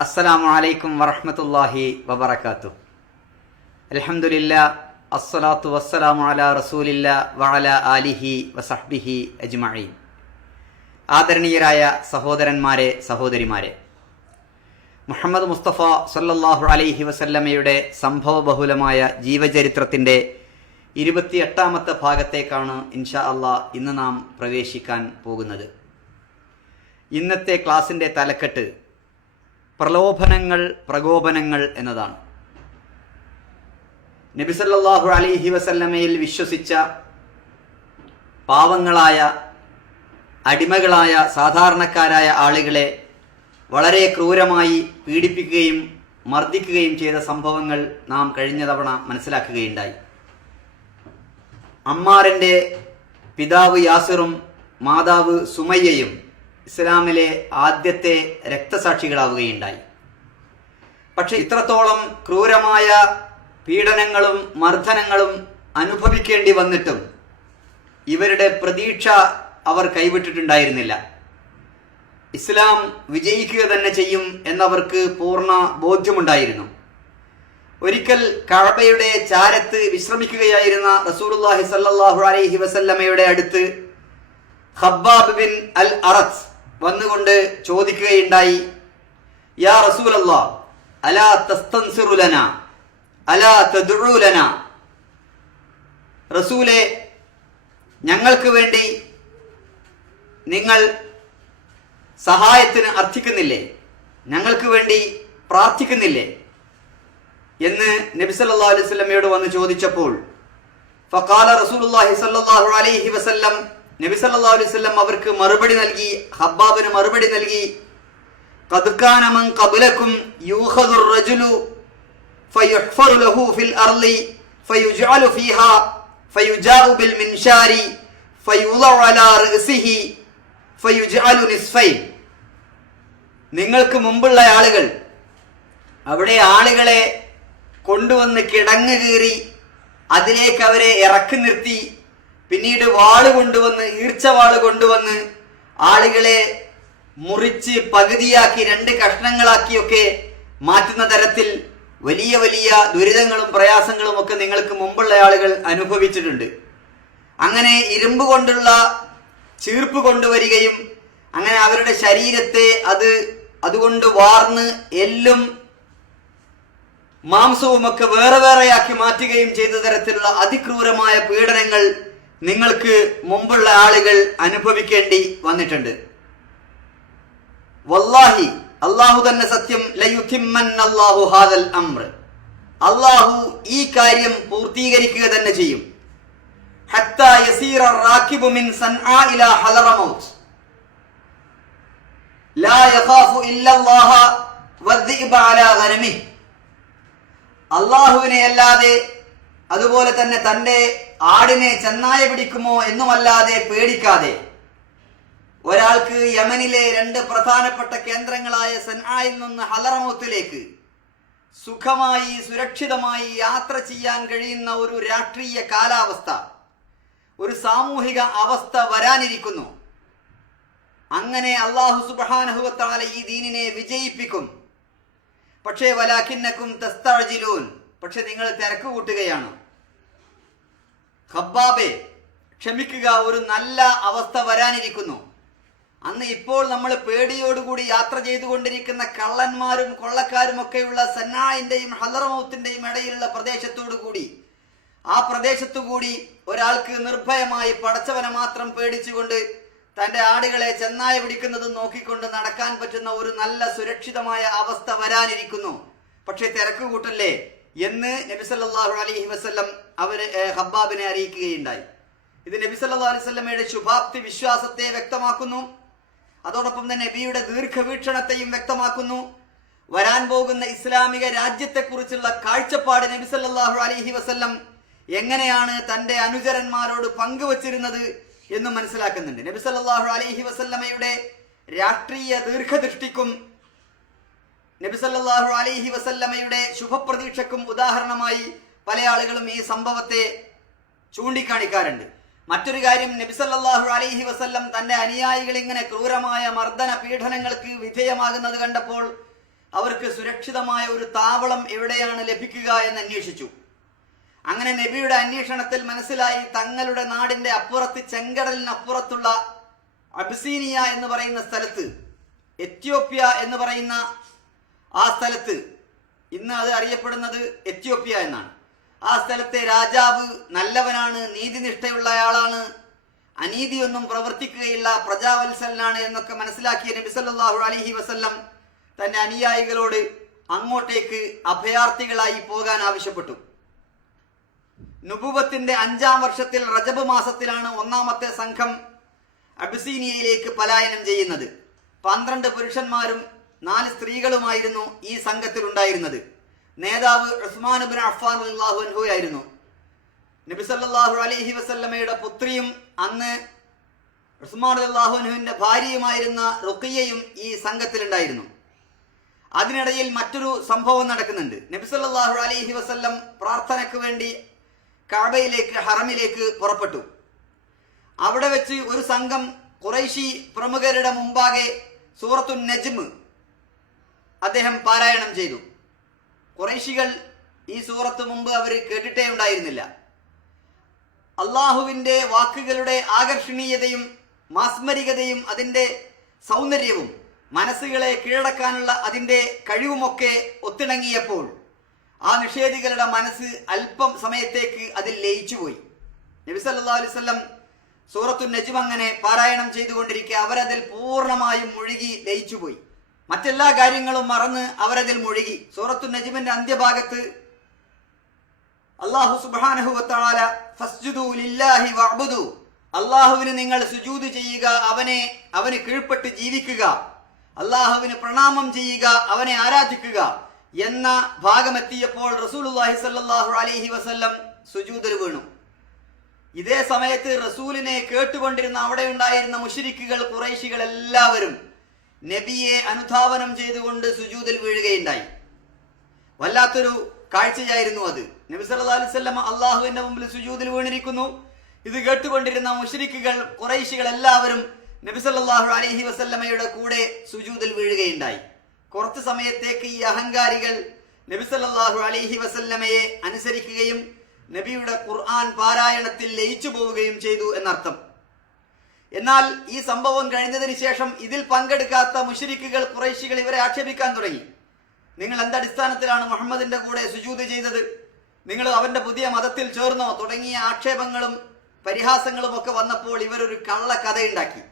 അസ്സലാമു അലൈക്കും വറഹമത്തല്ലാഹി വബറകാത്തു അലഹമുല്ല അസ്സലാത്തു വസ്സലാമു അലാ റസൂലില്ല വഅല ആലിഹി വസഹ്ബിഹി അജ്മഈൻ. ആദരണീയരായ സഹോദരന്മാരെ സഹോദരിമാരെ മുഹമ്മദ് മുസ്തഫ സല്ലാഹു അലൈഹി വസല്ലമയുടെ സംഭവബഹുലമായ ജീവചരിത്രത്തിന്റെ ഇരുപത്തിയെട്ടാമത്തെ ഭാഗത്തേക്കാണ് ഇൻഷാ അള്ളാ ഇന്ന് നാം പ്രവേശിക്കാൻ പോകുന്നത്. ഇന്നത്തെ ക്ലാസിന്റെ തലക്കെട്ട് പ്രലോഭനങ്ങൾ പ്രകോപനങ്ങൾ എന്നതാണ്. നബിസല്ലാഹു അലിഹി വസല്ലമയിൽ വിശ്വസിച്ച പാവങ്ങളായ അടിമകളായ സാധാരണക്കാരായ ആളുകളെ വളരെ ക്രൂരമായി പീഡിപ്പിക്കുകയും മർദ്ദിക്കുകയും ചെയ്ത സംഭവങ്ങൾ നാം കഴിഞ്ഞ തവണ മനസ്സിലാക്കുകയുണ്ടായി. അമ്മാറിന്റെ പിതാവ് യാസിറും മാതാവ് സുമയ്യയും ഇസ്ലാമിലെ ആദ്യത്തെ രക്തസാക്ഷികളാവുകയുണ്ടായി. പക്ഷെ ഇത്രത്തോളം ക്രൂരമായ പീഡനങ്ങളും മർദ്ദനങ്ങളും അനുഭവിക്കേണ്ടി വന്നിട്ടും ഇവരുടെ പ്രതീക്ഷ അവർ കൈവിട്ടിട്ടുണ്ടായിരുന്നില്ല. ഇസ്ലാം വിജയിക്കുക തന്നെ ചെയ്യും എന്നവർക്ക് പൂർണ ബോധ്യമുണ്ടായിരുന്നു. ഒരിക്കൽ കഴബയുടെ ചാരത്ത് വിശ്രമിക്കുകയായിരുന്ന റസൂലുള്ളാഹി സല്ലാഹു അലൈഹി വസല്ലമയുടെ അടുത്ത് ഹബ്ബാബ് ബിൻ അൽ അറത്ത് വന്നുകൊണ്ട് ചോദിക്കുകയുണ്ടായി യാ റസൂലല്ലാ അലാ തസ്തൻസിറുലന അലാ തദുറുലന ലന? റസൂലെ ഞങ്ങൾക്ക് വേണ്ടി നിങ്ങൾ സഹായത്തിന് അർത്ഥിക്കുന്നില്ലേ ഞങ്ങൾക്ക് വേണ്ടി പ്രാർത്ഥിക്കുന്നില്ലേ? എന്ന് നബി സല്ലല്ലാഹു അലൈഹി വസല്ലമയോട് വന്ന് ചോദിച്ചപ്പോൾ ഫഖാല റസൂലുള്ളാഹി സ്വല്ലല്ലാഹു അലൈഹി വസല്ലം നബി സല്ലല്ലാഹു അലൈഹി വസല്ലം അവർക്ക് മറുപടി നൽകി ഹബ്ബാബിന് മറുപടി നൽകി ഖദ് കാന മൻ ഖബ്ലകും യൂഖദു റജുലു ഫയുഹ്ഫറു ലഹു ഫിൽ അർളി ഫയുജ്അലു ഫീഹാ ഫയുജാഉ ബിൽ മിൻഷാരി ഫയുളഉ അലാ റഅസിഹി ഫയുജ്അലു നിസ്ഫൈ നിങ്ങൾക്ക് മുമ്പുള്ള ആളുകൾ അവിടെ ആളുകളെ കൊണ്ടുവന്ന് കിടങ്ങ് കീറി അതിലേക്ക് അവരെ ഇറക്കി നിർത്തി. പിന്നീട് വാൾ കൊണ്ടുവന്ന് ഈർച്ച വാൾ കൊണ്ടുവന്ന് ആളുകളെ മുറിച്ച് പകുതിയാക്കി രണ്ട് കഷ്ണങ്ങളാക്കിയൊക്കെ മാറ്റുന്ന തരത്തിൽ വലിയ വലിയ ദുരിതങ്ങളും പ്രയാസങ്ങളും ഒക്കെ നിങ്ങൾക്ക് മുമ്പുള്ള ആളുകൾ അനുഭവിച്ചിട്ടുണ്ട്. അങ്ങനെ ഇരുമ്പ് കൊണ്ടുള്ള ചീർപ്പ് കൊണ്ടുവരികയും അങ്ങനെ അവരുടെ ശരീരത്തെ അത് അതുകൊണ്ട് വാർന്ന് എല്ലും മാംസവും ഒക്കെ വേറെ വേറെയാക്കി മാറ്റുകയും ചെയ്ത തരത്തിലുള്ള അതിക്രൂരമായ പീഡനങ്ങൾ നിങ്ങൾക്ക് മുമ്പുള്ള ആളുകൾ അനുഭവിക്കേണ്ടി വന്നിട്ടുണ്ട്. വല്ലാഹി അള്ളാഹു തന്നെ സത്യം ഹാദൽ അള്ളാഹു ഈ കാര്യം പൂർത്തീകരിക്കുക തന്നെ ചെയ്യും. അള്ളാഹുവിനെ അല്ലാതെ അതുപോലെ തന്നെ തന്റെ ആടിനെ ചെന്നായ പിടിക്കുമോ എന്നുമല്ലാതെ പേടിക്കാതെ. ഒരാൾക്ക് യമനിലെ രണ്ട് പ്രധാനപ്പെട്ട കേന്ദ്രങ്ങളായ സൻആയിൽ നിന്ന് ഹലറമൗത്തിലേക്ക് സുഖമായി സുരക്ഷിതമായി യാത്ര ചെയ്യാൻ കഴിയുന്ന ഒരു രാഷ്ട്രീയ കാലാവസ്ഥ ഒരു സാമൂഹിക അവസ്ഥ വരാനിരിക്കുന്നു. അങ്ങനെ അള്ളാഹു സുബാനഹുവത്താല ഈ ദീനിനെ വിജയിപ്പിക്കും. പക്ഷേ വലാഖിന്നക്കും തസ്താജിലൂൻ പക്ഷെ നിങ്ങൾ തിരക്ക് കൂട്ടുകയാണ്. ഹബ്ബാബെ ക്ഷമിക്കുക ഒരു നല്ല അവസ്ഥ വരാനിരിക്കുന്നു. അന്ന് ഇപ്പോൾ നമ്മൾ പേടിയോടുകൂടി യാത്ര ചെയ്തുകൊണ്ടിരിക്കുന്ന കള്ളന്മാരും കൊള്ളക്കാരും ഒക്കെയുള്ള സന്നായിന്റെയും ഹലറമൗത്തിന്റെയും ഇടയിലുള്ള പ്രദേശത്തോടു കൂടി ആ പ്രദേശത്തു കൂടി ഒരാൾക്ക് നിർഭയമായി പടച്ചവനെ മാത്രം പേടിച്ചുകൊണ്ട് തന്റെ ആടുകളെ ചെന്നായ പിടിക്കുന്നത് നോക്കിക്കൊണ്ട് നടക്കാൻ പറ്റുന്ന ഒരു നല്ല സുരക്ഷിതമായ അവസ്ഥ വരാനിരിക്കുന്നു. പക്ഷെ തിരക്ക് കൂട്ടല്ലേ? എന്ന് നബി നബിസല്ലാഹു അലൈഹി വസ്ല്ലം അവർ ഹബ്ബാബിനെ അറിയിക്കുകയുണ്ടായി. ഇത് നബിസല്ലാ അലൈഹി സ്വല്ലമയുടെ ശുഭാപ്തി വിശ്വാസത്തെ വ്യക്തമാക്കുന്നു. അതോടൊപ്പം തന്നെ നബിയുടെ ദീർഘവീക്ഷണത്തെയും വ്യക്തമാക്കുന്നു. വരാൻ പോകുന്ന ഇസ്ലാമിക രാജ്യത്തെക്കുറിച്ചുള്ള കാഴ്ചപ്പാട് നബി സല്ലല്ലാഹു അലൈഹി വസ്ല്ലം എങ്ങനെയാണ് തന്റെ അനുചരന്മാരോട് പങ്കുവച്ചിരുന്നത് എന്ന് മനസ്സിലാക്കുന്നുണ്ട്. നബി സല്ലല്ലാഹു അലൈഹി വസല്ലമയുടെ രാഷ്ട്രീയ ദീർഘദൃഷ്ടിക്കും നബി സല്ലല്ലാഹു അലൈഹി വസല്ലമയുടെ ശുഭപ്രതീക്ഷക്കും ഉദാഹരണമായി പല ആളുകളും ഈ സംഭവത്തെ ചൂണ്ടിക്കാണിക്കാറുണ്ട്. മറ്റൊരു കാര്യം നബിസല്ലാഹു അലൈഹി വസല്ലം തന്റെ അനുയായികൾ ഇങ്ങനെ ക്രൂരമായ മർദ്ദന പീഡനങ്ങൾക്ക് വിധേയമാകുന്നത് കണ്ടപ്പോൾ അവർക്ക് സുരക്ഷിതമായ ഒരു താവളം എവിടെയാണ് ലഭിക്കുക എന്ന് അന്വേഷിച്ചു. അങ്ങനെ നബിയുടെ അന്വേഷണത്തിൽ മനസ്സിലായി തങ്ങളുടെ നാടിന്റെ അപ്പുറത്ത് ചെങ്കടലിനപ്പുറത്തുള്ള അബ്സീനിയ എന്ന് പറയുന്ന സ്ഥലത്ത് എത്യോപ്യ എന്ന് പറയുന്ന ആ സ്ഥലത്ത് ഇന്ന് അത് അറിയപ്പെടുന്നത് എത്യോപ്യ എന്നാണ്. ആ സ്ഥലത്തെ രാജാവ് നല്ലവനാണ് നീതിനിഷ്ഠയുള്ള ആളാണ് അനീതിയൊന്നും പ്രവർത്തിക്കുകയില്ല പ്രജാവത്സലനാണ് എന്നൊക്കെ മനസ്സിലാക്കിയ നബി സല്ലല്ലാഹു അലൈഹി വസല്ലം തന്റെ അനുയായികളോട് അങ്ങോട്ടേക്ക് അഭയാർത്ഥികളായി പോകാൻ ആവശ്യപ്പെട്ടു. നുപുബത്തിന്റെ അഞ്ചാം വർഷത്തിൽ റജബ് മാസത്തിലാണ് ഒന്നാമത്തെ സംഘം അബിസീനിയയിലേക്ക് പലായനം ചെയ്യുന്നത്. പന്ത്രണ്ട് പുരുഷന്മാരും നാല് സ്ത്രീകളുമായിരുന്നു ഈ സംഘത്തിൽ ഉണ്ടായിരുന്നത് നേതാവ് ഉസ്മാൻ ബിൻ അഫ്ഫാൻ അള്ളാഹു അൻഹു ആയിരുന്നു. നബി സല്ലല്ലാഹു അലൈഹി വസല്ലമയുടെ പുത്രിയും അന്ന് ഉസ്മാൻ അള്ളാഹു അൻഹുവിന്റെ ഭാര്യയുമായിരുന്ന റുഖിയയും ഈ സംഘത്തിലുണ്ടായിരുന്നു. അതിനിടയിൽ മറ്റൊരു സംഭവം നടക്കുന്നുണ്ട്. നബിസല്ലാഹു അലൈഹി വസല്ലം പ്രാർത്ഥനയ്ക്ക് വേണ്ടി കാബയിലേക്ക് ഹറമിലേക്ക് പുറപ്പെട്ടു. അവിടെ വെച്ച് ഒരു സംഘം കുറൈശി പ്രമുഖരുടെ മുമ്പാകെ സൂറത്തു നജ്മ് അദ്ദേഹം പാരായണം ചെയ്തു. കുറേശികൾ ഈ സൂറത്ത് മുമ്പ് അവർ കേട്ടിട്ടേ ഉണ്ടായിരുന്നില്ല. അള്ളാഹുവിന്റെ വാക്കുകളുടെ ആകർഷണീയതയും മാസ്മരികതയും അതിന്റെ സൗന്ദര്യവും മനസ്സുകളെ കീഴടക്കാനുള്ള അതിന്റെ കഴിവുമൊക്കെ ഒത്തിണങ്ങിയപ്പോൾ ആ നിഷേധികളുടെ മനസ്സ് അല്പം സമയത്തേക്ക് അതിൽ ലയിച്ചുപോയി നബി സല്ലല്ലാഹു അലൈഹി വസല്ലം സൂറത്തു നജ്മ് അങ്ങനെ പാരായണം ചെയ്തുകൊണ്ടിരിക്കെ അവരതിൽ പൂർണമായും മുഴുകി ലയിച്ചുപോയി മറ്റെല്ലാ കാര്യങ്ങളും മറന്ന് അവരതിൽ മുഴുകി. സൂറത്തു നജീബിന്റെ അന്ത്യഭാഗത്ത് അള്ളാഹു ഫസ്ജുദു ലില്ലാഹി അള്ളാഹുവിന് നിങ്ങൾ സുജൂത് ചെയ്യുക അവനെ അവന് കീഴ്പ്പെട്ട് ജീവിക്കുക. അള്ളാഹുവിന് പ്രണാമം ചെയ്യുക അവനെ ആരാധിക്കുക. എന്ന ഭാഗമെത്തിയപ്പോൾ റസൂലുള്ളാഹി സല്ലാഹു അലൈഹി വസല്ലം സുജൂതിൽ വീണു. ഇതേ സമയത്ത് റസൂലിനെ കേട്ടുകൊണ്ടിരുന്ന അവിടെ ഉണ്ടായിരുന്ന മുഷിരിക്കുകൾ കുറേശികൾ എല്ലാവരും നബിയെ അനുധാവനം ചെയ്തുകൊണ്ട് സുജൂതിൽ വീഴുകയുണ്ടായി. വല്ലാത്തൊരു കാഴ്ചയായിരുന്നു അത്. നബി സല്ലല്ലാഹു അലൈഹി വസല്ലം അള്ളാഹുവിന്റെ മുമ്പിൽ സുജൂതിൽ വീണിരിക്കുന്നു. ഇത് കേട്ടുകൊണ്ടിരുന്ന മുശ്രിക്കുകൾ കുറൈശികൾ എല്ലാവരും നബി സല്ലല്ലാഹു അലൈഹി വസല്ലമയുടെ കൂടെ സുജൂതിൽ വീഴുകയുണ്ടായി. കുറച്ചു സമയത്തേക്ക് ഈ അഹങ്കാരികൾ നബി സല്ലല്ലാഹു അലൈഹി വസല്ലമയെ അനുസരിക്കുകയും നബിയുടെ ഖുർആൻ പാരായണത്തിൽ ലയിച്ചു പോവുകയും ചെയ്തു എന്നർത്ഥം. എന്നാൽ ഈ സംഭവം കഴിഞ്ഞതിന് ശേഷം ഇതിൽ പങ്കെടുക്കാത്ത മുഷരിക്കുകൾ കുറേശികൾ ഇവരെ ആക്ഷേപിക്കാൻ തുടങ്ങി. നിങ്ങൾ എന്തടിസ്ഥാനത്തിലാണ് മുഹമ്മദിന്റെ കൂടെ സുജൂത് ചെയ്തത്? നിങ്ങൾ അവന്റെ പുതിയ മതത്തിൽ ചേർന്നോ? തുടങ്ങിയ ആക്ഷേപങ്ങളും പരിഹാസങ്ങളും ഒക്കെ വന്നപ്പോൾ ഇവരൊരു കള്ള കഥയുണ്ടാക്കി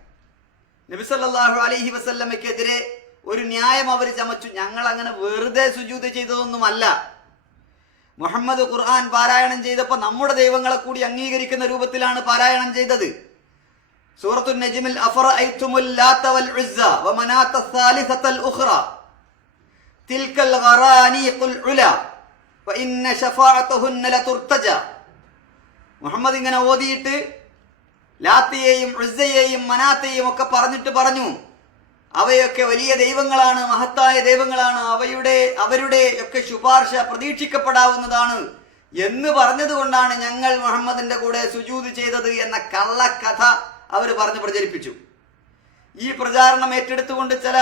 നബിസല്ലാഹു അലഹി വസല്ലമയ്ക്കെതിരെ ഒരു ന്യായം അവർ ചമച്ചു. ഞങ്ങൾ അങ്ങനെ വെറുതെ സുജൂത് ചെയ്തതൊന്നുമല്ല. മുഹമ്മദ് ഖുർആൻ പാരായണം ചെയ്തപ്പോൾ നമ്മുടെ ദൈവങ്ങളെ കൂടി അംഗീകരിക്കുന്ന രൂപത്തിലാണ് പാരായണം ചെയ്തത്. സൂറത്തു നജ്മിൽ അഫറഅയ്തുമുൽ ലാത്ത വൽ ഉസ്സ വമനാത്ത ഉഖ്റ. തിൽക്കൽ ഗറാനീഖുൽ ഉല വഇന്ന ശഫാഅത്തുഹുന്ന ലതുർതജ മുഹമ്മദ് ഇങ്ങനെ ഓതിയിട്ട് ലാത്തിയെയും ഉസ്സയെയും മനാത്തെയും ഒക്കെ പറഞ്ഞിട്ട് പറഞ്ഞു. അവയൊക്കെ വലിയ ദൈവങ്ങളാണ് മഹത്തായ ദൈവങ്ങളാണ് അവയുടെ അവരുടെ ഒക്കെ ശുപാർശ പ്രതീക്ഷിക്കപ്പെടാവുന്നതാണ് എന്ന് പറഞ്ഞതുകൊണ്ടാണ് ഞങ്ങൾ മുഹമ്മദിന്റെ കൂടെ സുജൂത് ചെയ്തത് എന്ന കള്ളക്കഥ അവർ പറഞ്ഞ് പ്രചരിപ്പിച്ചു. ഈ പ്രചാരണം ഏറ്റെടുത്തുകൊണ്ട് ചില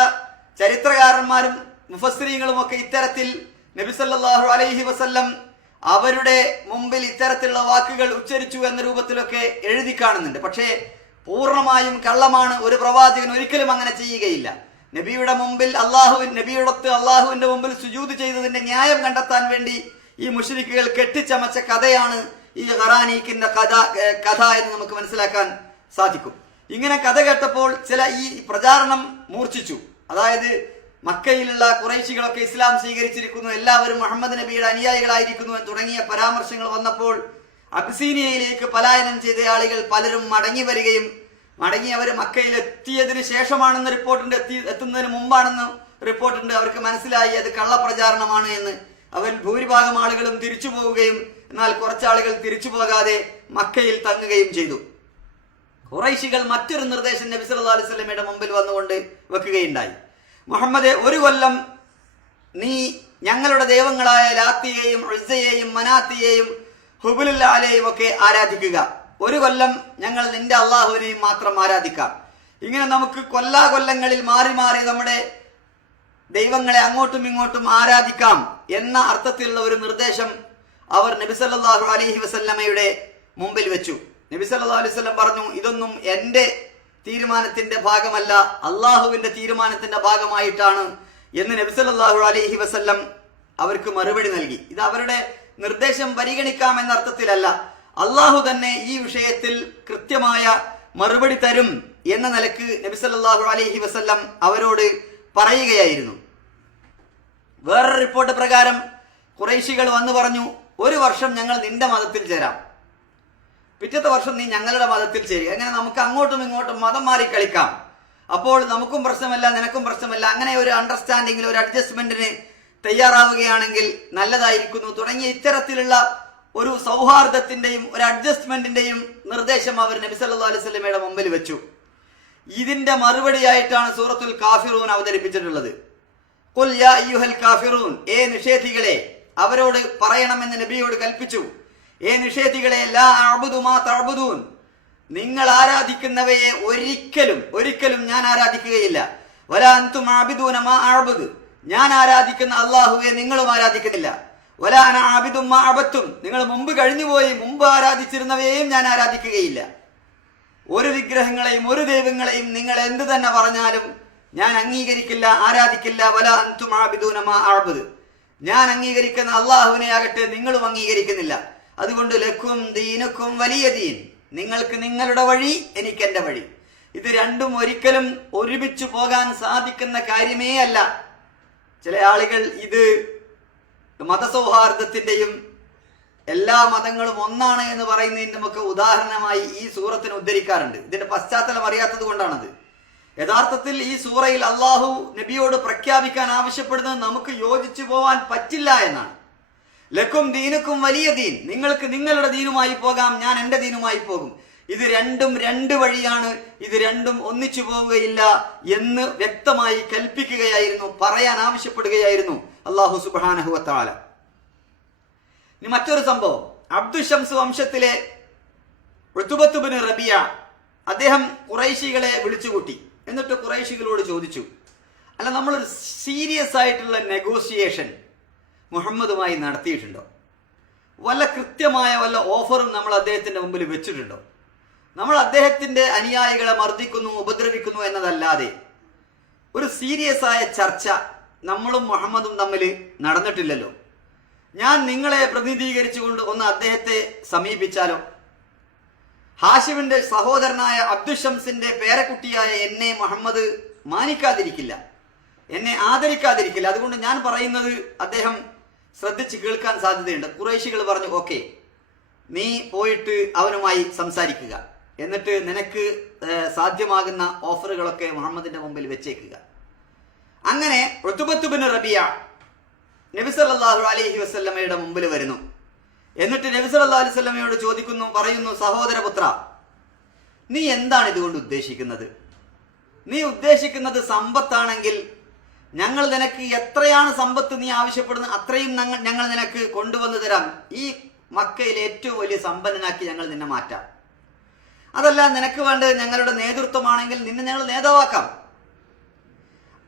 ചരിത്രകാരന്മാരും മുഫസ്ത്രീകളും ഒക്കെ ഇത്തരത്തിൽ നബിസല്ലാഹു അലൈഹി വസല്ലം അവരുടെ മുമ്പിൽ ഇത്തരത്തിലുള്ള വാക്കുകൾ ഉച്ചരിച്ചു എന്ന രൂപത്തിലൊക്കെ എഴുതി കാണുന്നുണ്ട്. പക്ഷേ പൂർണമായും കള്ളമാണ്. ഒരു പ്രവാചകൻ ഒരിക്കലും അങ്ങനെ ചെയ്യുകയില്ല. നബിയുടെ മുമ്പിൽ അള്ളാഹുവിൻ നബിയോടൊത്ത് അള്ളാഹുവിന്റെ മുമ്പിൽ സുജൂത് ചെയ്തതിന്റെ ന്യായം കണ്ടെത്താൻ വേണ്ടി ഈ മുഷരിക്കുകൾ കെട്ടിച്ചമച്ച കഥയാണ് ഈ ഖറാനീക്കിന്റെ കഥ കഥ എന്ന് നമുക്ക് മനസ്സിലാക്കാൻ സാധിക്കും. ഇങ്ങനെ കഥ കേട്ടപ്പോൾ ചില ഈ പ്രചാരണം മൂർച്ഛിച്ചു. അതായത് മക്കയിലുള്ള കുറേശികളൊക്കെ ഇസ്ലാം സ്വീകരിച്ചിരിക്കുന്നു എല്ലാവരും മുഹമ്മദ് നബിയുടെ അനുയായികളായിരിക്കുന്നു എന്ന് തുടങ്ങിയ പരാമർശങ്ങൾ വന്നപ്പോൾ അബ്സീനിയയിലേക്ക് പലായനം ചെയ്ത ആളുകൾ പലരും മടങ്ങി വരികയും മടങ്ങി അവർ മക്കയിൽ ശേഷമാണെന്ന് റിപ്പോർട്ടുണ്ട് എത്തി എത്തുന്നതിന് മുമ്പാണെന്ന് റിപ്പോർട്ടുണ്ട്. അവർക്ക് മനസ്സിലായി അത് കള്ളപ്രചാരണമാണ് എന്ന്. അവർ ഭൂരിഭാഗം ആളുകളും തിരിച്ചു പോവുകയും എന്നാൽ കുറച്ചാളുകൾ തിരിച്ചു പോകാതെ മക്കയിൽ തങ്ങുകയും ചെയ്തു. ഖുറൈശികൾ മറ്റൊരു നിർദ്ദേശം നബി സല്ലാ അലൈഹി വസല്ലമയുടെ മുമ്പിൽ വന്നുകൊണ്ട് വെക്കുകയുണ്ടായി. മുഹമ്മദ് ഒരു കൊല്ലം നീ ഞങ്ങളുടെ ദൈവങ്ങളായ ലാത്തിയെയും റിസയെയും മനാത്തിയെയും ഹുബുലുല്ലാലെയും ഒക്കെ ആരാധിക്കുക. ഒരു കൊല്ലം ഞങ്ങൾ നിന്റെ അള്ളാഹുവിനെയും മാത്രം ആരാധിക്കാം. ഇങ്ങനെ നമുക്ക് കൊല്ലാ കൊല്ലങ്ങളിൽ മാറി മാറി നമ്മുടെ ദൈവങ്ങളെ അങ്ങോട്ടും ഇങ്ങോട്ടും ആരാധിക്കാം എന്ന അർത്ഥത്തിലുള്ള ഒരു നിർദ്ദേശം അവർ നബിസല്ലാഹു അലൈഹി വസല്ലമയുടെ മുമ്പിൽ വെച്ചു. നബി സല്ലാ അലൈഹി വസല്ലം പറഞ്ഞു ഇതൊന്നും എന്റെ തീരുമാനത്തിന്റെ ഭാഗമല്ല അള്ളാഹുവിന്റെ തീരുമാനത്തിന്റെ ഭാഗമായിട്ടാണ് എന്ന് നബി സല്ലാഹു അലൈഹി വസല്ലം അവർക്ക് മറുപടി നൽകി. ഇത് അവരുടെ നിർദ്ദേശം പരിഗണിക്കാം എന്ന അർത്ഥത്തിലല്ല. അള്ളാഹു തന്നെ ഈ വിഷയത്തിൽ കൃത്യമായ മറുപടി തരും എന്ന നിലയ്ക്ക് നബി സല്ലാഹു അലൈഹി വസല്ലം അവരോട് പറയുകയായിരുന്നു. വേറൊരു റിപ്പോർട്ട് പ്രകാരം കുറേശികൾ വന്നു പറഞ്ഞു ഒരു വർഷം ഞങ്ങൾ നിന്റെ മതത്തിൽ ചേരാം. പിറ്റത്തെ വർഷം നീ ഞങ്ങളുടെ മതത്തിൽ ചേരുക. അങ്ങനെ നമുക്ക് അങ്ങോട്ടും ഇങ്ങോട്ടും മതം മാറി കളിക്കാം. അപ്പോൾ നമുക്കും പ്രശ്നമല്ല നിനക്കും പ്രശ്നമല്ല. അങ്ങനെ ഒരു അണ്ടർസ്റ്റാൻഡിങ്ങിൽ ഒരു അഡ്ജസ്റ്റ്മെന്റിന് തയ്യാറാവുകയാണെങ്കിൽ നല്ലതായിരിക്കുന്നു. തുടങ്ങിയ ഇത്തരത്തിലുള്ള ഒരു സൗഹാർദ്ദത്തിന്റെയും ഒരു അഡ്ജസ്റ്റ്മെന്റിന്റെയും നിർദ്ദേശം അവർ നബി സല്ലു അലൈഹി വസല്ലമയുടെ മുമ്പിൽ വെച്ചു. ഇതിന്റെ മറുപടിയായിട്ടാണ് സൂറത്തുൽ കാഫിറൂൻ അവതരിപ്പിച്ചിട്ടുള്ളത്. യാ കാഫിറൂൻ ഏ നിഷേധികളെ അവരോട് പറയണമെന്ന് നബിയോട് കൽപ്പിച്ചു. ഏ നിഷേധികളെ നിങ്ങൾ ആരാധിക്കുന്നവയെ ഒരിക്കലും ഒരിക്കലും ഞാൻ ആരാധിക്കുകയില്ല. ഞാൻ ആരാധിക്കുന്ന അള്ളാഹുവെ നിങ്ങളും ആരാധിക്കുന്നില്ല. വലാ ആബിദും മാ അബത്തും നിങ്ങൾ മുമ്പ് കഴിഞ്ഞുപോയി മുമ്പ് ആരാധിച്ചിരുന്നവയെയും ഞാൻ ആരാധിക്കുകയില്ല. ഒരു വിഗ്രഹങ്ങളെയും ഒരു ദൈവങ്ങളെയും നിങ്ങൾ എന്ത് തന്നെ പറഞ്ഞാലും ഞാൻ അംഗീകരിക്കില്ല ആരാധിക്കില്ല. വല അൻതും ആബിദൂനമാ ആബുദ് ഞാൻ അംഗീകരിക്കുന്ന അള്ളാഹുവിനെ ആകട്ടെ നിങ്ങളും അംഗീകരിക്കുന്നില്ല. അതുകൊണ്ട് ലക്കും ദീനക്കും വലിയ ദീൻ. നിങ്ങൾക്ക് നിങ്ങളുടെ വഴി എനിക്ക് എന്റെ വഴി. ഇത് രണ്ടും ഒരിക്കലും ഒരുമിച്ച് പോകാൻ സാധിക്കുന്ന കാര്യമേ അല്ല. ചില ആളുകൾ ഇത് മതസൗഹാർദ്ദത്തിന്റെയും എല്ലാ മതങ്ങളും ഒന്നാണ് എന്ന് പറയുന്നതിന് നമുക്ക് ഉദാഹരണമായി ഈ സൂറത്തിന് ഉദ്ധരിക്കാറുണ്ട്. ഇതിന്റെ പശ്ചാത്തലം അറിയാത്തത് കൊണ്ടാണത്. യഥാർത്ഥത്തിൽ ഈ സൂറയിൽ അള്ളാഹു നബിയോട് പ്രഖ്യാപിക്കാൻ ആവശ്യപ്പെടുന്നത് നമുക്ക് യോജിച്ചു പോവാൻ പറ്റില്ല എന്നാണ്. ലക്കും ദീനുക്കും വലിയ ദീൻ. നിങ്ങൾക്ക് നിങ്ങളുടെ ദീനുമായി പോകാം ഞാൻ എന്റെ ദീനുമായി പോകും. ഇത് രണ്ടും രണ്ട് വഴിയാണ് ഇത് രണ്ടും ഒന്നിച്ചു പോവുകയില്ല എന്ന് വ്യക്തമായി കൽപ്പിക്കുകയായിരുന്നു പറയാൻ ആവശ്യപ്പെടുകയായിരുന്നു അള്ളാഹു സുബാനഹുവത്താല ഇനി മറ്റൊരു സംഭവം. അബ്ദുൽ ഷംസ് വംശത്തിലെ ഋതുബത്തുബിന് റബിയ അദ്ദേഹം കുറൈശികളെ വിളിച്ചുകൂട്ടി. എന്നിട്ട് കുറൈശികളോട് ചോദിച്ചു അല്ല നമ്മളൊരു സീരിയസ് ആയിട്ടുള്ള നെഗോഷിയേഷൻ മുഹമ്മദുമായി നടത്തിയിട്ടുണ്ടോ? വല്ല കൃത്യമായ വല്ല ഓഫറും നമ്മൾ അദ്ദേഹത്തിന്റെ മുമ്പിൽ വെച്ചിട്ടുണ്ടോ? നമ്മൾ അദ്ദേഹത്തിന്റെ അനുയായികളെ മർദ്ദിക്കുന്നു ഉപദ്രവിക്കുന്നു എന്നതല്ലാതെ ഒരു സീരിയസ് ആയ ചർച്ച നമ്മളും മുഹമ്മദും തമ്മിൽ നടന്നിട്ടില്ലല്ലോ. ഞാൻ നിങ്ങളെ പ്രതിനിധീകരിച്ചുകൊണ്ട് ഒന്ന് അദ്ദേഹത്തെ സമീപിച്ചാലോ? ഹാഷിമിന്റെ സഹോദരനായ അബ്ദുഷംസിന്റെ പേരക്കുട്ടിയായ എന്നെ മുഹമ്മദ് മാനിക്കാതിരിക്കില്ല. എന്നെ ആദരിക്കാതിരിക്കില്ല. അതുകൊണ്ട് ഞാൻ പറയുന്നത് അദ്ദേഹം ശ്രദ്ധിച്ച് കേൾക്കാൻ സാധ്യതയുണ്ട്. കുറേശികൾ പറഞ്ഞു ഓക്കെ നീ പോയിട്ട് അവനുമായി സംസാരിക്കുക. എന്നിട്ട് നിനക്ക് സാധ്യമാകുന്ന ഓഫറുകളൊക്കെ മുഹമ്മദിന്റെ മുമ്പിൽ വെച്ചേക്കുക. അങ്ങനെ ഋതുബത്തുബിന് റബിയ നബി സല്ലല്ലാഹു അലൈഹി വസല്ലമയുടെ മുമ്പിൽ വരുന്നു. എന്നിട്ട് നബി സല്ലല്ലാഹു അലൈഹി വസല്ലമയോട് ചോദിക്കുന്നു പറയുന്നു സഹോദരപുത്ര നീ എന്താണ് ഇതുകൊണ്ട് ഉദ്ദേശിക്കുന്നത്? നീ ഉദ്ദേശിക്കുന്നത് സമ്പത്താണെങ്കിൽ ഞങ്ങൾ നിനക്ക് എത്രയാണ് സമ്പത്ത് നീ ആവശ്യപ്പെടുന്നത് അത്രയും ഞങ്ങൾ ഞങ്ങൾ നിനക്ക് കൊണ്ടുവന്നു തരാം. ഈ മക്കയിൽ ഏറ്റവും വലിയ സമ്പന്നനാക്കി ഞങ്ങൾ നിന്നെ മാറ്റാം. അതല്ല നിനക്ക് വേണ്ടത് ഞങ്ങളുടെ നേതൃത്വമാണെങ്കിൽ നിന്നെ ഞങ്ങൾ നേതാവാക്കാം.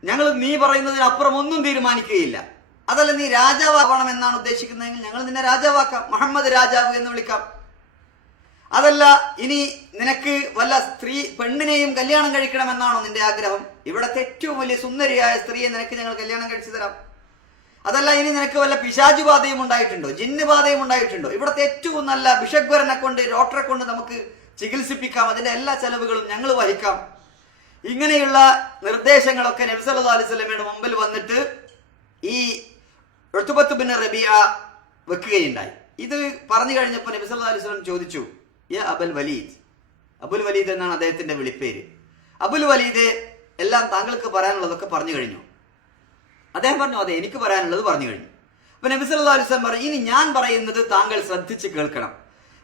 ഞങ്ങൾ നീ പറയുന്നതിനപ്പുറം ഒന്നും തീരുമാനിക്കുകയില്ല. അതല്ല നീ രാജാവാകണം എന്നാണ് ഉദ്ദേശിക്കുന്നതെങ്കിൽ ഞങ്ങൾ നിന്നെ രാജാവാക്കാം. മുഹമ്മദ് രാജാവ് എന്ന് വിളിക്കാം. അതല്ല ഇനി നിനക്ക് വല്ല സ്ത്രീ പെണ്ണിനെയും കല്യാണം കഴിക്കണമെന്നാണോ നിന്റെ ആഗ്രഹം? ഇവിടത്തെ ഏറ്റവും വലിയ സുന്ദരിയായ സ്ത്രീയെ നിനക്ക് ഞങ്ങൾ കല്യാണം കഴിച്ചു തരാം. അതല്ല ഇനി നിനക്ക് വല്ല പിശാജു ബാധയും ഉണ്ടായിട്ടുണ്ടോ? ജിന്ന് ബാധയും ഉണ്ടായിട്ടുണ്ടോ? ഇവിടത്തെ ഏറ്റവും നല്ല ബിഷഗ്വരനെ കൊണ്ട് ഡോക്ടറെ കൊണ്ട് നമുക്ക് ചികിത്സിപ്പിക്കാം. അതിന്റെ എല്ലാ ചെലവുകളും ഞങ്ങൾ വഹിക്കാം. ഇങ്ങനെയുള്ള നിർദ്ദേശങ്ങളൊക്കെ അലൈഹി വസല്ലമയുടെ മുമ്പിൽ വന്നിട്ട് ഈ ഋതുബത്ത് ബിൻ റബിയ വെക്കുകയുണ്ടായി. ഇത് പറഞ്ഞു കഴിഞ്ഞപ്പോൾ നബി സല്ലല്ലാഹു അലൈഹി സ്വലം ചോദിച്ചു യ അബൽ വലീദ്. അബുൽ വലീദ് എന്നാണ് അദ്ദേഹത്തിന്റെ വിളിപ്പേര്. അബുൽ വലീദ് എല്ലാം താങ്കൾക്ക് പറയാനുള്ളതൊക്കെ പറഞ്ഞു കഴിഞ്ഞു. അദ്ദേഹം പറഞ്ഞു അതെ എനിക്ക് പറയാനുള്ളത് പറഞ്ഞു കഴിഞ്ഞു. അപ്പൊ നബി സല്ലല്ലാഹു അലൈഹി വസല്ലം പറഞ്ഞു ഇനി ഞാൻ പറയുന്നത് താങ്കൾ ശ്രദ്ധിച്ച് കേൾക്കണം.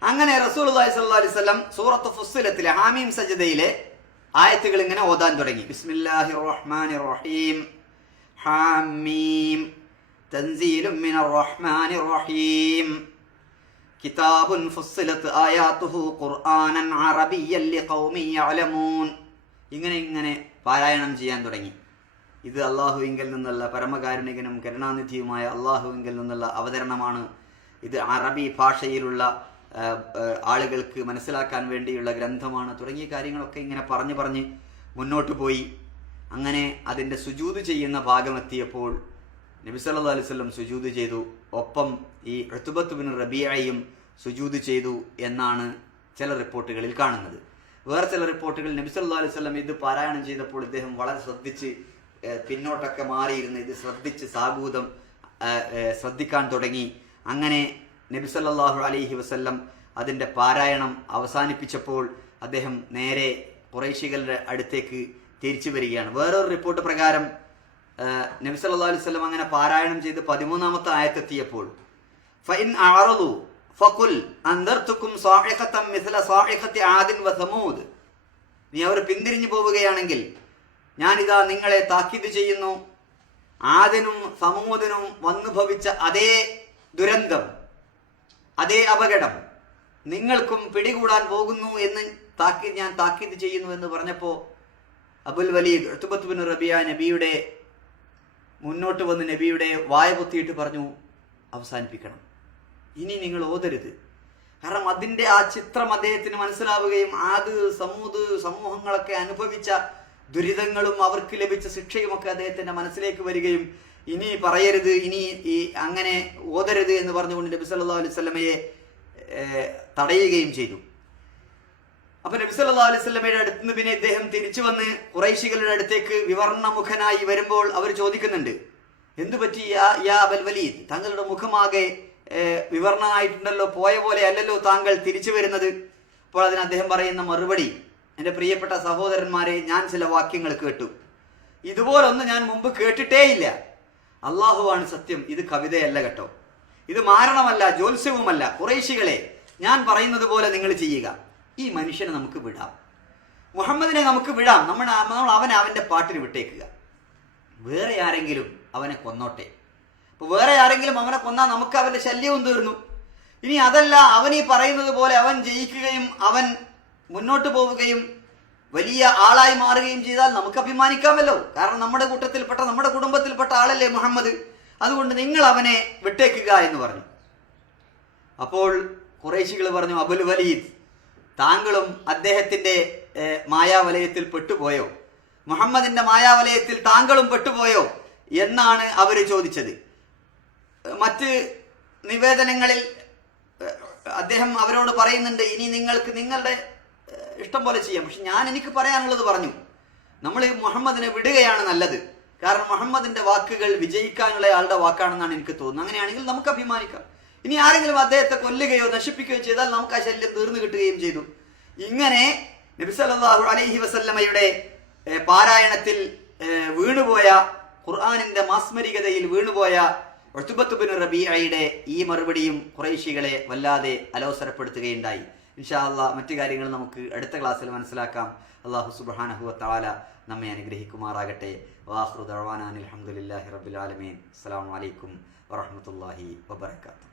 അങ്ങനെ റസൂലുള്ളാഹി സ്വല്ലല്ലാഹു അലൈഹി വസല്ലം സൂറത്ത് ഫുസ്ലത്തിലെ ഹാമീം സജദയിലെ ആയത്തുകൾ ഇങ്ങനെ ഓതാൻ തുടങ്ങി. ബിസ്മില്ലാഹി റഹ്മാനി റഹീം ഹാമീം. തൻസീലും റഹ്മാനി റഹീം കിതാബുൻ ഫുസ്സിലത്ത് ആയാത്തുഹു ഖുർആനൻ അറബിയ്യൻ ലിഖൗമി യഅലമൂൻ. ഇങ്ങനെ ഇങ്ങനെ പാരായണം ചെയ്യാൻ തുടങ്ങി. ഇത് അള്ളാഹുവിങ്കിൽ നിന്നുള്ള പരമകാരുണികനും കരുണാനിധിയുമായ അള്ളാഹുവിങ്കിൽ നിന്നുള്ള അവതരണമാണ്. ഇത് അറബി ഭാഷയിലുള്ള ആളുകൾക്ക് മനസ്സിലാക്കാൻ വേണ്ടിയുള്ള ഗ്രന്ഥമാണ്. തുടങ്ങിയ കാര്യങ്ങളൊക്കെ ഇങ്ങനെ പറഞ്ഞു പറഞ്ഞ് മുന്നോട്ട് പോയി. അങ്ങനെ അതിന്റെ സുജൂത് ചെയ്യുന്ന ഭാഗമെത്തിയപ്പോൾ നബി സല്ലല്ലാഹു അലൈഹി വസല്ലം സുജൂത് ചെയ്തു. ഒപ്പം ഈ ഋതുബത്ത് ബിൻ റബിയയും സുജൂത് ചെയ്തു എന്നാണ് ചില റിപ്പോർട്ടുകളിൽ കാണുന്നത്. വേറെ ചില റിപ്പോർട്ടുകൾ നബി സല്ലല്ലാഹു അലൈഹി വസല്ലം ഇത് പാരായണം ചെയ്തപ്പോൾ ഇദ്ദേഹം വളരെ ശ്രദ്ധിച്ച് പിന്നോട്ടൊക്കെ മാറിയിരുന്ന് ഇത് ശ്രദ്ധിച്ച് സാഗൂതം ശ്രദ്ധിക്കാൻ തുടങ്ങി. അങ്ങനെ നബിസല്ലാഹു അലൈഹി വസല്ലം അതിന്റെ പാരായണം അവസാനിപ്പിച്ചപ്പോൾ അദ്ദേഹം നേരെ കുറേശികളുടെ അടുത്തേക്ക് തിരിച്ചു വരികയാണ്. വേറൊരു റിപ്പോർട്ട് പ്രകാരം നബിസല്ലാ അലൈഹി വസല്ലം അങ്ങനെ പാരായണം ചെയ്ത് പതിമൂന്നാമത്തെ ആയത്തെത്തിയപ്പോൾ ഫൈൻ അറതു ഫഖുൽ അൻദർതുകും സ്വാഹിഖത്തം മിഥല സ്വാഹിഖത്തി ആദിൻ വസമൂദ് നീ അവർ പിന്തിരിഞ്ഞു പോവുകയാണെങ്കിൽ ഞാനിതാ നിങ്ങളെ താക്കീത് ചെയ്യുന്നു. ആദിനും സമൂദിനും വന്നു ഭവിച്ച അതേ ദുരന്തം അതേ അപകടം നിങ്ങൾക്കും പിടികൂടാൻ പോകുന്നു എന്ന് താക്കീത് ഞാൻ താക്കീത് ചെയ്യുന്നു എന്ന് പറഞ്ഞപ്പോൾ Abul Walid Utbah bin Rabia നബിയുടെ മുന്നോട്ട് വന്ന് നബിയുടെ വായ പൊത്തിയിട്ട് പറഞ്ഞു അവസാനിപ്പിക്കണം. ഇനി നിങ്ങൾ ഓതരുത്. കാരണം അതിന്റെ ആ ചിത്രം അദ്ദേഹത്തിന് മനസ്സിലാവുകയും ആത് സമൂത് സമൂഹങ്ങളൊക്കെ അനുഭവിച്ച ദുരിതങ്ങളും അവർക്ക് ലഭിച്ച ശിക്ഷയും ഒക്കെ അദ്ദേഹത്തിന്റെ മനസ്സിലേക്ക് വരികയും ഇനി പറയരുത് ഇനി ഈ അങ്ങനെ ഓതരുത് എന്ന് പറഞ്ഞുകൊണ്ട് നബി സല്ലല്ലാഹു അലൈഹി വസല്ലമയെ തടയുകയും ചെയ്തു. അപ്പൊ നബി സല്ലാ അലൈഹി വസല്ലമയുടെ അടുത്ത് നിന്ന് പിന്നെ ഇദ്ദേഹം തിരിച്ചു വന്ന് കുറൈശികളുടെ അടുത്തേക്ക് വിവർണമുഖനായി വരുമ്പോൾ അവർ ചോദിക്കുന്നുണ്ട് എന്തു പറ്റി യാ യാ അബൽ വലീദ്? തങ്ങളുടെ മുഖമാകെ ഏഹ്, വിവർണനായിട്ടുണ്ടല്ലോ പോയ പോലെ അല്ലല്ലോ താങ്കൾ തിരിച്ചു വരുന്നത്. അപ്പോൾ അതിന് അദ്ദേഹം പറയുന്ന മറുപടി എന്റെ പ്രിയപ്പെട്ട സഹോദരന്മാരെ ഞാൻ ചില വാക്യങ്ങൾ കേട്ടു. ഇതുപോലൊന്നും ഞാൻ മുമ്പ് കേട്ടിട്ടേയില്ല. അള്ളാഹുവാണ് സത്യം ഇത് കവിതയല്ല കേട്ടോ. ഇത് മാരണമല്ല ജ്യോത്സ്യവുമല്ല. കുറേശികളെ ഞാൻ പറയുന്നത് പോലെ നിങ്ങൾ ചെയ്യുക. ഈ മനുഷ്യനെ നമുക്ക് വിടാം. മുഹമ്മദിനെ നമുക്ക് വിടാം. നമ്മൾ നമ്മൾ അവനെ അവന്റെ പാട്ടിന് വിട്ടേക്കുക. വേറെ ആരെങ്കിലും അവനെ കൊന്നോട്ടെ. അപ്പൊ വേറെ ആരെങ്കിലും അവനെ കൊന്നാൽ നമുക്ക് അവന്റെ ശല്യവും തീർന്നു. ഇനി അതല്ല അവൻ ഈ പറയുന്നത് പോലെ അവൻ ജയിക്കുകയും അവൻ മുന്നോട്ട് പോവുകയും വലിയ ആളായി മാറുകയും ചെയ്താൽ നമുക്ക് അഭിമാനിക്കാമല്ലോ. കാരണം നമ്മുടെ കൂട്ടത്തിൽപ്പെട്ട നമ്മുടെ കുടുംബത്തിൽപ്പെട്ട ആളല്ലേ മുഹമ്മദ്? അതുകൊണ്ട് നിങ്ങൾ അവനെ വിട്ടേക്കുക എന്ന് പറഞ്ഞു. അപ്പോൾ കുറേശികൾ പറഞ്ഞു അബുൽ വലീദ് താങ്കളും അദ്ദേഹത്തിന്റെ ഏഹ്, മായാവലയത്തിൽ പെട്ടുപോയോ? മുഹമ്മദിന്റെ മായാവലയത്തിൽ താങ്കളും പെട്ടുപോയോ? എന്നാണ് അവർ ചോദിച്ചത്. മറ്റ് നിവേദനങ്ങളിൽ അദ്ദേഹം അവരോട് പറയുന്നുണ്ട് ഇനി നിങ്ങൾക്ക് നിങ്ങളുടെ ഇഷ്ടം പോലെ ചെയ്യാം. പക്ഷെ ഞാൻ എനിക്ക് പറയാനുള്ളത് പറഞ്ഞു നമ്മൾ മുഹമ്മദിനെ വിടുകയാണ് നല്ലത്. കാരണം മുഹമ്മദിന്റെ വാക്കുകൾ വിജയിക്കാനുള്ള ആളുടെ വാക്കാണെന്നാണ് എനിക്ക് തോന്നുന്നത്. അങ്ങനെയാണെങ്കിൽ നമുക്ക് അഭിമാനിക്കാം. ഇനി ആരെങ്കിലും അദ്ദേഹത്തെ കൊല്ലുകയോ നശിപ്പിക്കുകയോ ചെയ്താൽ നമുക്ക് ആ ശല്യം തീർന്നു കിട്ടുകയും ചെയ്തു. ഇങ്ങനെ നബി സല്ലല്ലാഹു അലൈഹി വസല്ലമയുടെ പാരായണത്തിൽ വീണുപോയ ഖുർആാനിന്റെ മാസ്മരികതയിൽ വീണുപോയ ഒത്തുബത്തുബിൻ റബിയയുടെ ഈ മറുപടിയും കുറേശികളെ വല്ലാതെ അലോസരപ്പെടുത്തുകയുണ്ടായി. ഇൻഷാ അള്ളാഹ് മറ്റു കാര്യങ്ങൾ നമുക്ക് അടുത്ത ക്ലാസ്സിൽ മനസ്സിലാക്കാം. അള്ളാഹു സുബ്ഹാനഹു വതആല നമ്മെ അനുഗ്രഹിക്കുമാറാകട്ടെ. വാഹു ദർവാനാൻ അൽഹംദുലില്ലാഹി റബ്ബിൽ ആലമീൻ. അസ്സലാമു അലൈക്കും വറഹ്മത്തുള്ളാഹി വബറകാതുഹു.